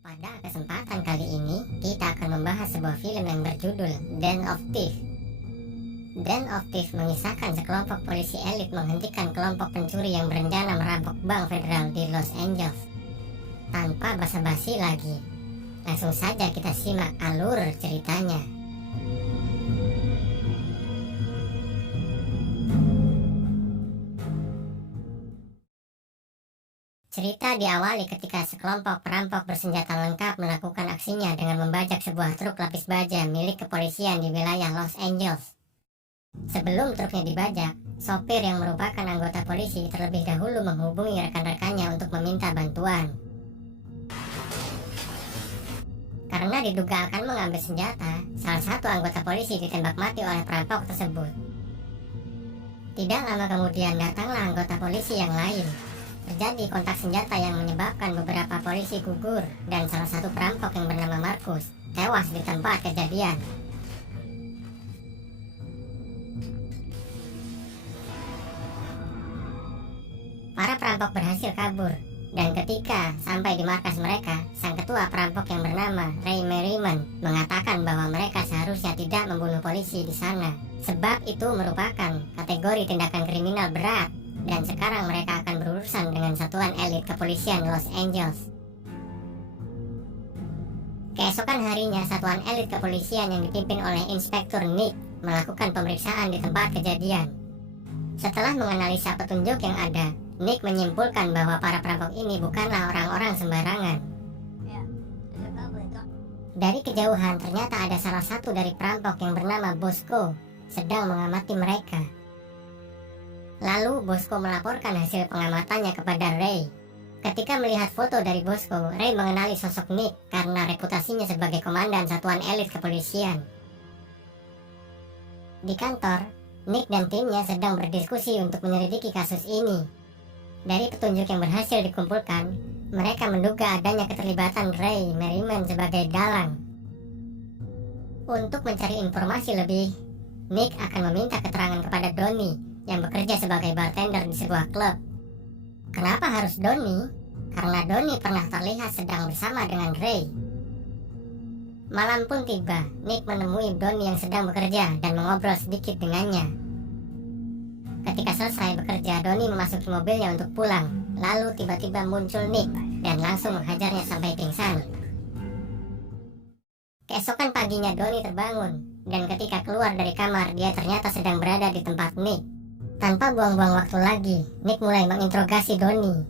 Pada kesempatan kali ini, kita akan membahas sebuah film yang berjudul Den of Thieves. Den of Thieves mengisahkan sekelompok polisi elit menghentikan kelompok pencuri yang berencana merampok bank federal di Los Angeles. Tanpa basa-basi lagi, langsung saja kita simak alur ceritanya. Cerita diawali ketika sekelompok perampok bersenjata lengkap melakukan aksinya dengan membajak sebuah truk lapis baja milik kepolisian di wilayah Los Angeles. Sebelum truknya dibajak, sopir yang merupakan anggota polisi terlebih dahulu menghubungi rekan-rekannya untuk meminta bantuan. Karena diduga akan mengambil senjata, salah satu anggota polisi ditembak mati oleh perampok tersebut. Tidak lama kemudian datanglah anggota polisi yang lain. Terjadi kontak senjata yang menyebabkan beberapa polisi gugur dan salah satu perampok yang bernama Marcus tewas di tempat kejadian. Para perampok berhasil kabur dan ketika sampai di markas mereka, sang ketua perampok yang bernama Ray Merriman mengatakan bahwa mereka seharusnya tidak membunuh polisi di sana, sebab itu merupakan kategori tindakan kriminal berat. Dan sekarang mereka akan berurusan dengan satuan elit kepolisian Los Angeles. Keesokan harinya, satuan elit kepolisian yang dipimpin oleh Inspektur Nick melakukan pemeriksaan di tempat kejadian. Setelah menganalisa petunjuk yang ada, Nick menyimpulkan bahwa para perampok ini bukanlah orang-orang sembarangan. Dari kejauhan ternyata ada salah satu dari perampok yang bernama Bosco sedang mengamati mereka. Lalu Bosco melaporkan hasil pengamatannya kepada Ray. Ketika melihat foto dari Bosco, Ray mengenali sosok Nick karena reputasinya sebagai komandan satuan elit kepolisian. Di kantor, Nick dan timnya sedang berdiskusi untuk menyelidiki kasus ini. Dari petunjuk yang berhasil dikumpulkan, mereka menduga adanya keterlibatan Ray Merriman sebagai dalang. Untuk mencari informasi lebih, Nick akan meminta keterangan kepada Donnie yang bekerja sebagai bartender di sebuah klub. Kenapa harus Donnie? Karena Donnie pernah terlihat sedang bersama dengan Ray. Malam pun tiba, Nick menemui Donnie yang sedang bekerja dan mengobrol sedikit dengannya. Ketika selesai bekerja, Donnie memasuki mobilnya untuk pulang. Lalu tiba-tiba muncul Nick dan langsung menghajarnya sampai pingsan. Keesokan paginya Donnie terbangun, dan ketika keluar dari kamar, dia ternyata sedang berada di tempat Nick. Tanpa buang-buang waktu lagi, Nick mulai menginterogasi Donnie.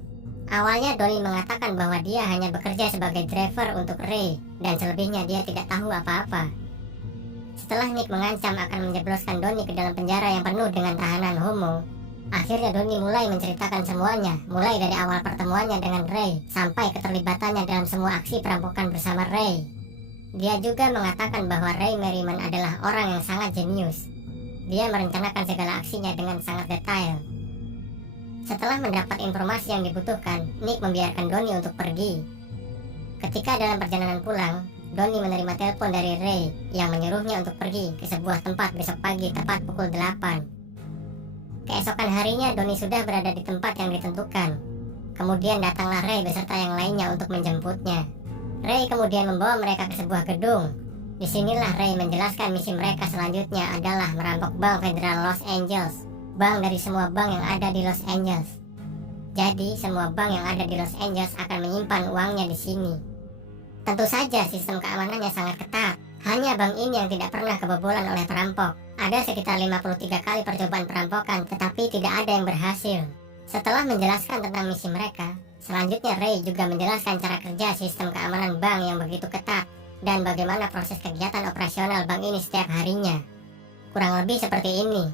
Awalnya Donnie mengatakan bahwa dia hanya bekerja sebagai driver untuk Ray, dan selebihnya dia tidak tahu apa-apa. Setelah Nick mengancam akan menjebloskan Donnie ke dalam penjara yang penuh dengan tahanan homo, akhirnya Donnie mulai menceritakan semuanya, mulai dari awal pertemuannya dengan Ray, sampai keterlibatannya dalam semua aksi perampokan bersama Ray. Dia juga mengatakan bahwa Ray Merriman adalah orang yang sangat jenius. Dia merencanakan segala aksinya dengan sangat detail. Setelah mendapat informasi yang dibutuhkan, Nick membiarkan Donnie untuk pergi. Ketika dalam perjalanan pulang, Donnie menerima telepon dari Ray yang menyuruhnya untuk pergi ke sebuah tempat besok pagi tepat pukul 8. Keesokan harinya Donnie sudah berada di tempat yang ditentukan. Kemudian datanglah Ray beserta yang lainnya untuk menjemputnya. Ray kemudian membawa mereka ke sebuah gedung. Disinilah Ray menjelaskan misi mereka selanjutnya adalah merampok bank federal Los Angeles, bank dari semua bank yang ada di Los Angeles. Jadi semua bank yang ada di Los Angeles akan menyimpan uangnya di sini. Tentu saja sistem keamanannya sangat ketat. Hanya bank ini yang tidak pernah kebobolan oleh perampok. Ada sekitar 53 kali percobaan perampokan, tetapi tidak ada yang berhasil. Setelah menjelaskan tentang misi mereka, selanjutnya Ray juga menjelaskan cara kerja sistem keamanan bank yang begitu ketat dan bagaimana proses kegiatan operasional bank ini setiap harinya. Kurang lebih seperti ini.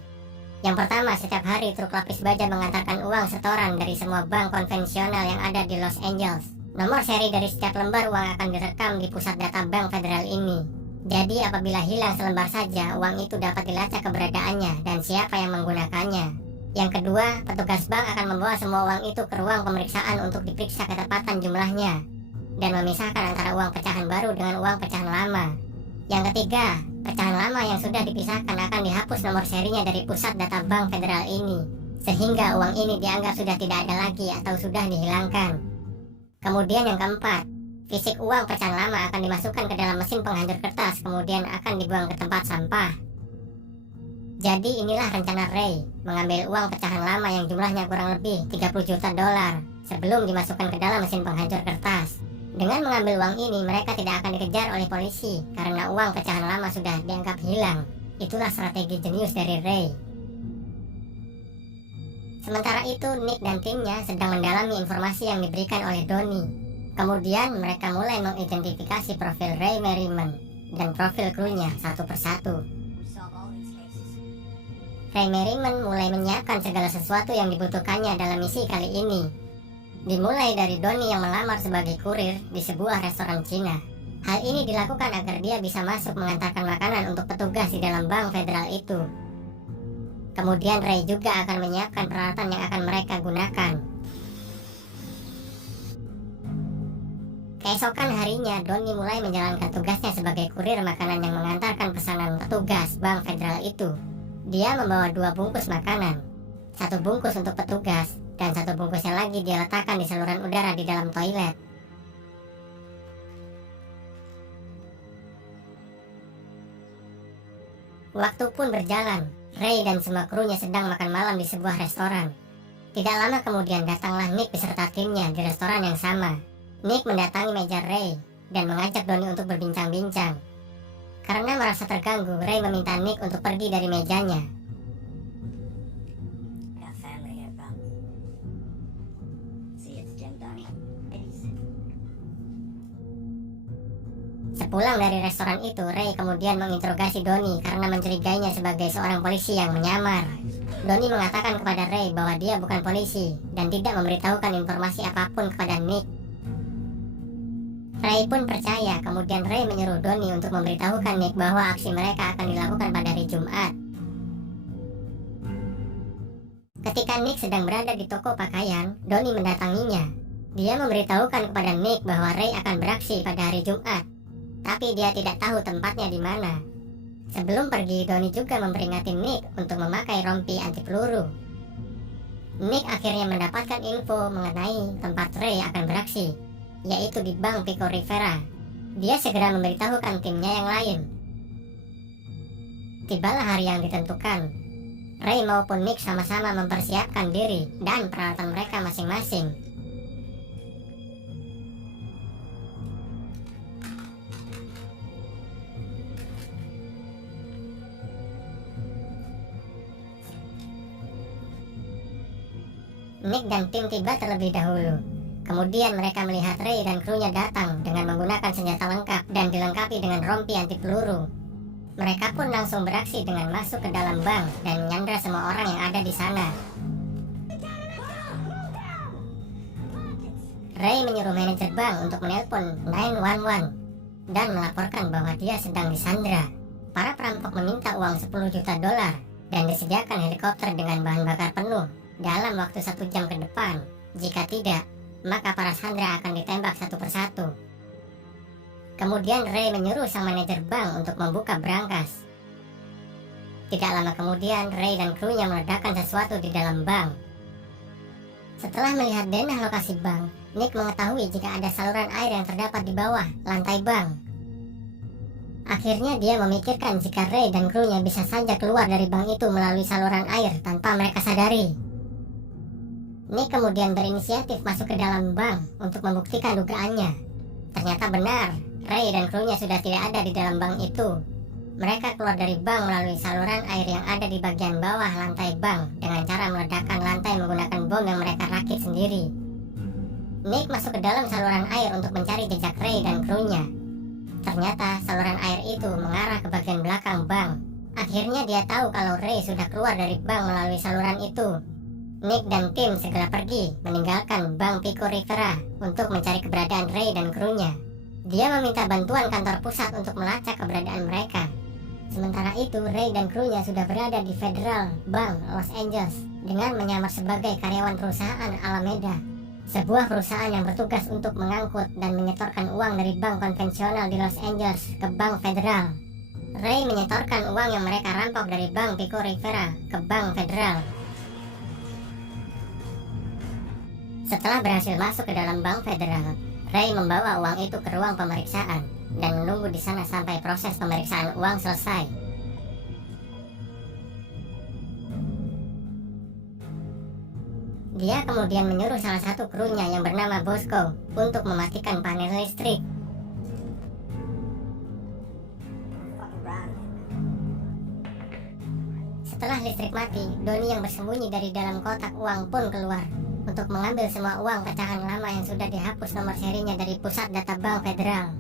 Yang pertama, setiap hari truk lapis baja mengantarkan uang setoran dari semua bank konvensional yang ada di Los Angeles. Nomor seri dari setiap lembar uang akan direkam di pusat data bank federal ini. Jadi apabila hilang selembar saja, uang itu dapat dilacak keberadaannya dan siapa yang menggunakannya. Yang kedua, petugas bank akan membawa semua uang itu ke ruang pemeriksaan untuk diperiksa ketepatan jumlahnya dan memisahkan antara uang pecahan baru dengan uang pecahan lama. Yang ketiga, pecahan lama yang sudah dipisahkan akan dihapus nomor serinya dari pusat data bank federal ini, sehingga uang ini dianggap sudah tidak ada lagi atau sudah dihilangkan. Kemudian yang keempat, Fisik uang pecahan lama akan dimasukkan ke dalam mesin penghancur kertas, kemudian akan dibuang ke tempat sampah. Jadi inilah rencana Ray, mengambil uang pecahan lama yang jumlahnya kurang lebih 30 juta dolar sebelum dimasukkan ke dalam mesin penghancur kertas. Dengan mengambil uang ini, mereka tidak akan dikejar oleh polisi karena uang pecahan lama sudah dianggap hilang. Itulah strategi jenius dari Ray. Sementara itu, Nick dan timnya sedang mendalami informasi yang diberikan oleh Donnie. Kemudian mereka mulai mengidentifikasi profil Ray Merriman dan profil krunya satu persatu. Ray Merriman mulai menyiapkan segala sesuatu yang dibutuhkannya dalam misi kali ini. Dimulai dari Donnie yang melamar sebagai kurir di sebuah restoran Cina. Hal ini dilakukan agar dia bisa masuk mengantarkan makanan untuk petugas di dalam bank federal itu. Kemudian Ray juga akan menyiapkan peralatan yang akan mereka gunakan. Keesokan harinya, Donnie mulai menjalankan tugasnya sebagai kurir makanan yang mengantarkan pesanan petugas bank federal itu. Dia membawa 2 bungkus makanan, 1 bungkus untuk petugas, dan 1 bungkusnya lagi dia letakkan di saluran udara di dalam toilet. Waktu pun berjalan. Ray dan semua krunya sedang makan malam di sebuah restoran. Tidak lama kemudian datanglah Nick beserta timnya di restoran yang sama. Nick mendatangi meja Ray dan mengajak Donnie untuk berbincang-bincang. Karena merasa terganggu, Ray meminta Nick untuk pergi dari mejanya. Sepulang dari restoran itu, Ray kemudian menginterogasi Donnie karena mencurigainya sebagai seorang polisi yang menyamar. Donnie mengatakan kepada Ray bahwa dia bukan polisi dan tidak memberitahukan informasi apapun kepada Nick. Ray pun percaya. Kemudian Ray menyuruh Donnie untuk memberitahukan Nick bahwa aksi mereka akan dilakukan pada hari Jumat. Ketika Nick sedang berada di toko pakaian, Donnie mendatanginya. Dia memberitahukan kepada Nick bahwa Ray akan beraksi pada hari Jumat, tapi dia tidak tahu tempatnya di mana. Sebelum pergi, Donnie juga memperingati Nick untuk memakai rompi anti peluru. Nick akhirnya mendapatkan info mengenai tempat Ray akan beraksi, yaitu di Bank Pico Rivera. Dia segera memberitahukan timnya yang lain. Tibalah hari yang ditentukan. Ray maupun Nick sama-sama mempersiapkan diri dan peralatan mereka masing-masing. Nick dan tim tiba terlebih dahulu. Kemudian mereka melihat Ray dan krunya datang dengan menggunakan senjata lengkap dan dilengkapi dengan rompi anti peluru. Mereka pun langsung beraksi dengan masuk ke dalam bank dan menyandra semua orang yang ada di sana. Ray menyuruh manajer bank untuk menelpon 911 dan melaporkan bahwa dia sedang disandra. Para perampok meminta uang 10 juta dolar dan disediakan helikopter dengan bahan bakar penuh dalam waktu 1 jam ke depan. Jika tidak, maka para sandera akan ditembak satu persatu. Kemudian Ray menyuruh sang manajer bank untuk membuka brankas. Tidak lama kemudian, Ray dan krunya meledakkan sesuatu di dalam bank. Setelah melihat denah lokasi bank, Nick mengetahui jika ada saluran air yang terdapat di bawah lantai bank. Akhirnya dia memikirkan jika Ray dan krunya bisa saja keluar dari bank itu melalui saluran air tanpa mereka sadari. Nick kemudian berinisiatif masuk ke dalam bank untuk membuktikan dugaannya. Ternyata benar, Ray dan krunya sudah tidak ada di dalam bank itu. Mereka keluar dari bank melalui saluran air yang ada di bagian bawah lantai bank dengan cara meledakkan lantai menggunakan bom yang mereka rakit sendiri. Nick masuk ke dalam saluran air untuk mencari jejak Ray dan krunya. Ternyata saluran air itu mengarah ke bagian belakang bank. Akhirnya dia tahu kalau Ray sudah keluar dari bank melalui saluran itu. Nick dan tim segera pergi meninggalkan Bank Pico Rivera untuk mencari keberadaan Ray dan krunya. Dia meminta bantuan kantor pusat untuk melacak keberadaan mereka. Sementara itu, Ray dan krunya sudah berada di Federal Bank Los Angeles dengan menyamar sebagai karyawan perusahaan Alameda, sebuah perusahaan yang bertugas untuk mengangkut dan menyetorkan uang dari bank konvensional di Los Angeles ke Bank Federal. Ray menyetorkan uang yang mereka rampok dari Bank Pico Rivera ke Bank Federal. Setelah berhasil masuk ke dalam Bank Federal, Ray membawa uang itu ke ruang pemeriksaan dan menunggu di sana sampai proses pemeriksaan uang selesai. Dia kemudian menyuruh salah satu krunya yang bernama Bosco untuk mematikan panel listrik. Setelah listrik mati, Donnie yang bersembunyi dari dalam kotak uang pun keluar untuk mengambil semua uang pecahan lama yang sudah dihapus nomor serinya dari pusat data bank federal.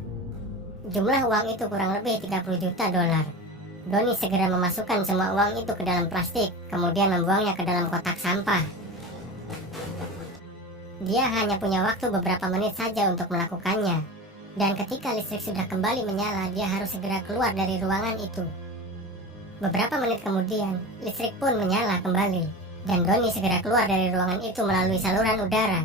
Jumlah uang itu kurang lebih 30 juta dolar. Donnie segera memasukkan semua uang itu ke dalam plastik, kemudian membuangnya ke dalam kotak sampah. Dia hanya punya waktu beberapa menit saja untuk melakukannya. Dan ketika listrik sudah kembali menyala, dia harus segera keluar dari ruangan itu. Beberapa menit kemudian, listrik pun menyala kembali, dan Donnie segera keluar dari ruangan itu melalui saluran udara.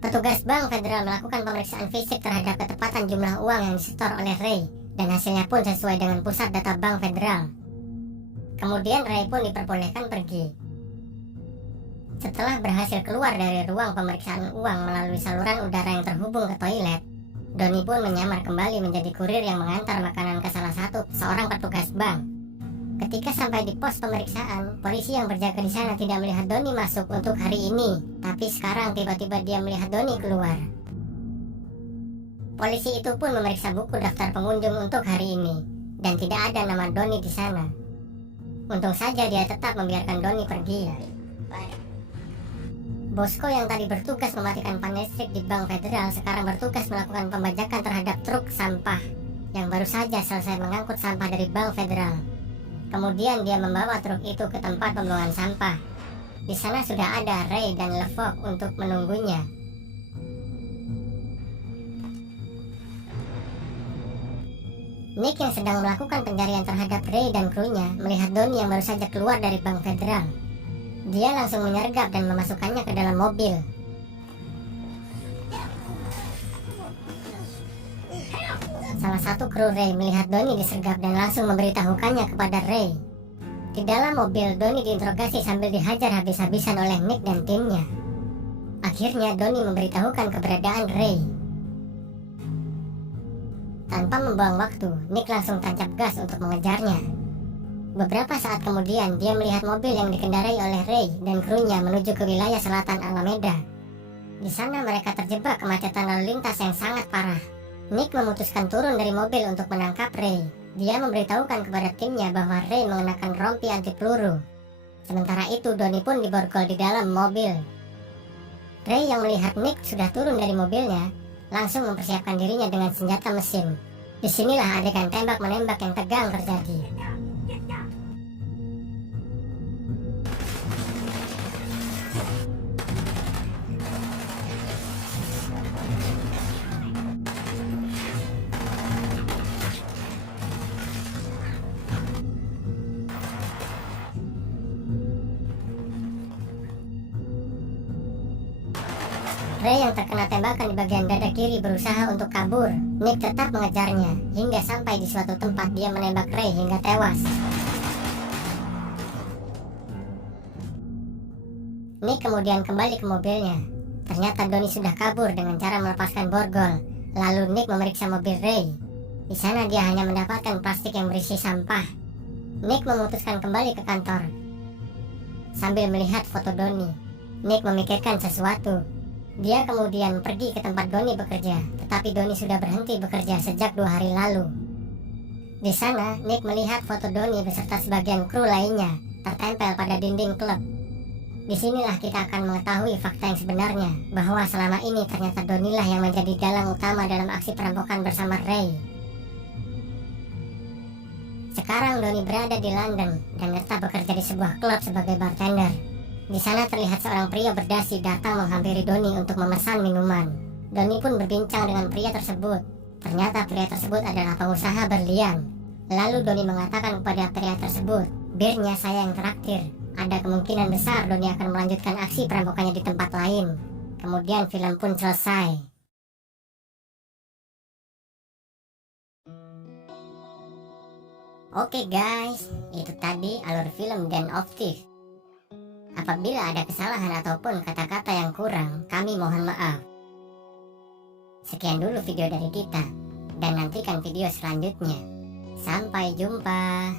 Petugas bank federal melakukan pemeriksaan fisik terhadap ketepatan jumlah uang yang disetor oleh Ray, dan hasilnya pun sesuai dengan pusat data bank federal. Kemudian Ray pun diperbolehkan pergi. Setelah berhasil keluar dari ruang pemeriksaan uang melalui saluran udara yang terhubung ke toilet, Donnie pun menyamar kembali menjadi kurir yang mengantar makanan ke salah satu seorang petugas bank. Ketika sampai di pos pemeriksaan, polisi yang berjaga di sana tidak melihat Donnie masuk untuk hari ini, tapi sekarang tiba-tiba dia melihat Donnie keluar. Polisi itu pun memeriksa buku daftar pengunjung untuk hari ini, dan tidak ada nama Donnie di sana. Untung saja dia tetap membiarkan Donnie pergi. Bosco yang tadi bertugas mematikan panel listrik di bank federal sekarang bertugas melakukan pembajakan terhadap truk sampah yang baru saja selesai mengangkut sampah dari bank federal. Kemudian dia membawa truk itu ke tempat pembuangan sampah. Di sana sudah ada Ray dan LeVock untuk menunggunya. Nick yang sedang melakukan pencarian terhadap Ray dan krunya melihat Donnie yang baru saja keluar dari bank federal. Dia langsung menyergap dan memasukkannya ke dalam mobil. Salah satu kru Ray melihat Donnie disergap dan langsung memberitahukannya kepada Ray. Di dalam mobil, Donnie diinterogasi sambil dihajar habis-habisan oleh Nick dan timnya. Akhirnya Donnie memberitahukan keberadaan Ray. Tanpa membuang waktu, Nick langsung tancap gas untuk mengejarnya. Beberapa saat kemudian, dia melihat mobil yang dikendarai oleh Ray dan krunya menuju ke wilayah selatan Alameda. Di sana mereka terjebak kemacetan lalu lintas yang sangat parah. Nick memutuskan turun dari mobil untuk menangkap Ray. Dia memberitahukan kepada timnya bahwa Ray mengenakan rompi anti peluru. Sementara itu, Donnie pun diborgol di dalam mobil. Ray yang melihat Nick sudah turun dari mobilnya, langsung mempersiapkan dirinya dengan senjata mesin. Disinilah adegan tembak-menembak yang tegang terjadi. Ray yang terkena tembakan di bagian dada kiri berusaha untuk kabur. Nick tetap mengejarnya, hingga sampai di suatu tempat dia menembak Ray hingga tewas. Nick kemudian kembali ke mobilnya. Ternyata Donnie sudah kabur dengan cara melepaskan borgol. Lalu Nick memeriksa mobil Ray. Di sana dia hanya mendapatkan plastik yang berisi sampah. Nick memutuskan kembali ke kantor. Sambil melihat foto Donnie, Nick memikirkan sesuatu. Dia kemudian pergi ke tempat Donnie bekerja, tetapi Donnie sudah berhenti bekerja sejak 2 hari lalu. Di sana, Nick melihat foto Donnie beserta sebagian kru lainnya tertempel pada dinding klub. Disinilah kita akan mengetahui fakta yang sebenarnya, bahwa selama ini ternyata Donnie lah yang menjadi dalang utama dalam aksi perampokan bersama Ray. Sekarang Donnie berada di London dan tetap bekerja di sebuah klub sebagai bartender. Di sana terlihat seorang pria berdasi datang menghampiri Donnie untuk memesan minuman. Donnie pun berbincang dengan pria tersebut. Ternyata pria tersebut adalah pengusaha berlian. Lalu Donnie mengatakan kepada pria tersebut, "Birnya saya yang traktir." Ada kemungkinan besar Donnie akan melanjutkan aksi perampokannya di tempat lain. Kemudian film pun selesai. Oke guys, itu tadi alur film Den of Thieves. Apabila ada kesalahan ataupun kata-kata yang kurang, kami mohon maaf. Sekian dulu video dari kita, dan nantikan video selanjutnya. Sampai jumpa.